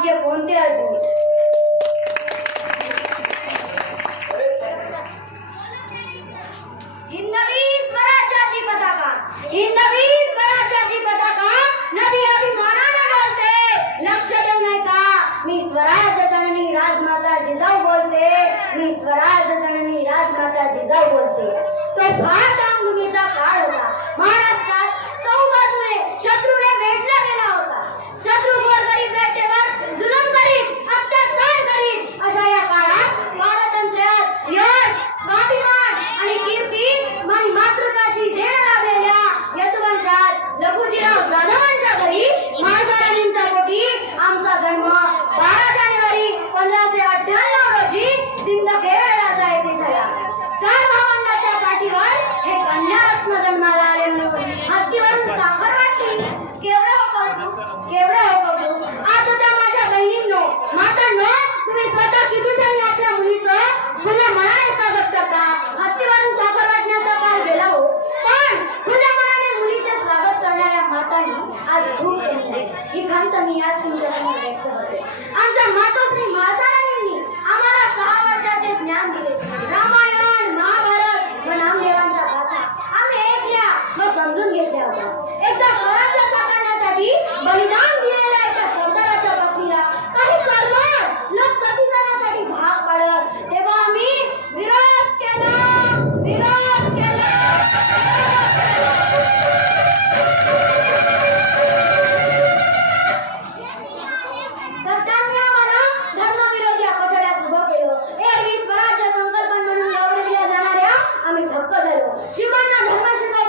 भाग्य कोणते अजून? हिंदवी स्वराज्याची पताका, हिंदवी स्वराज्याची पताका नवी अभिमानाने बोलते. लक्ष देऊ नाही का? मी स्वराज जननी राजमाता जिजाऊ बोलते. मी स्वराज जननी राजमाता जिजाऊ बोलते. तो फार धामधुमीचा काळ होता. महाराष्ट्रात चौबाजूने शत्रूने वेढला गेला होता. शत्रू गोरगरीब जनतेवर जुलूम करीत, अत्याचार करीत. अशा या काळात पारतंत्र्यात यश, स्वाभिमान आणि कीर्ती आणि मातृकाची देण लाभलेल्या यदुवंशात लघुजीराव जाधवांच्या घरी महाराजांच्या पोटी आमचा जन्म 12 जानेवारी 1598 रोजी सिंदखेड राजा येथे झाला. 4 भावंडाच्या पाठीवर हे कन्यारत्न जन्माला आले म्हणून हत्तीवरून साखर वाटली. केवढं हो कबू. आता त्या माझ्या बहिणींनो, मातांनो, तुम्ही स्वतः किती जणी आपल्या मुलीचं खुल्या मनाने स्वागत करता. हत्तीवरून साखर वाटण्याचा काळ गेला हो, पण खुल्या मनाने मुलीचे स्वागत करणाऱ्या मातांनी आज खूप केली. ही खंत मी आज तुमच्या समोर व्यक्त होते. आमच्या मातोश्री म्हातारांनी आम्हाला 6 वर्षाचे ज्ञान दिले. रामायण, महाभारत व नामदेवांच्या गाथा आम्ही ऐकल्या व समजून घेतल्या होत्या. एकदा स्वराज्य साकारण्यासाठी बलिदान दिलेल्या एका सरदाराच्या पत्नीला काही कर्मठ लोक सती करण्यासाठी भाग पाडत, तेव्हा आम्ही विरोध केला. तर त्यांनी आम्हाला धर्मविरोधी आकोट्यात उभं केलं. एरवी स्वराज्य संकल्पन म्हणून निवडल्या जाणाऱ्या आम्ही थक्क झालो. शिवांना धर्मशिका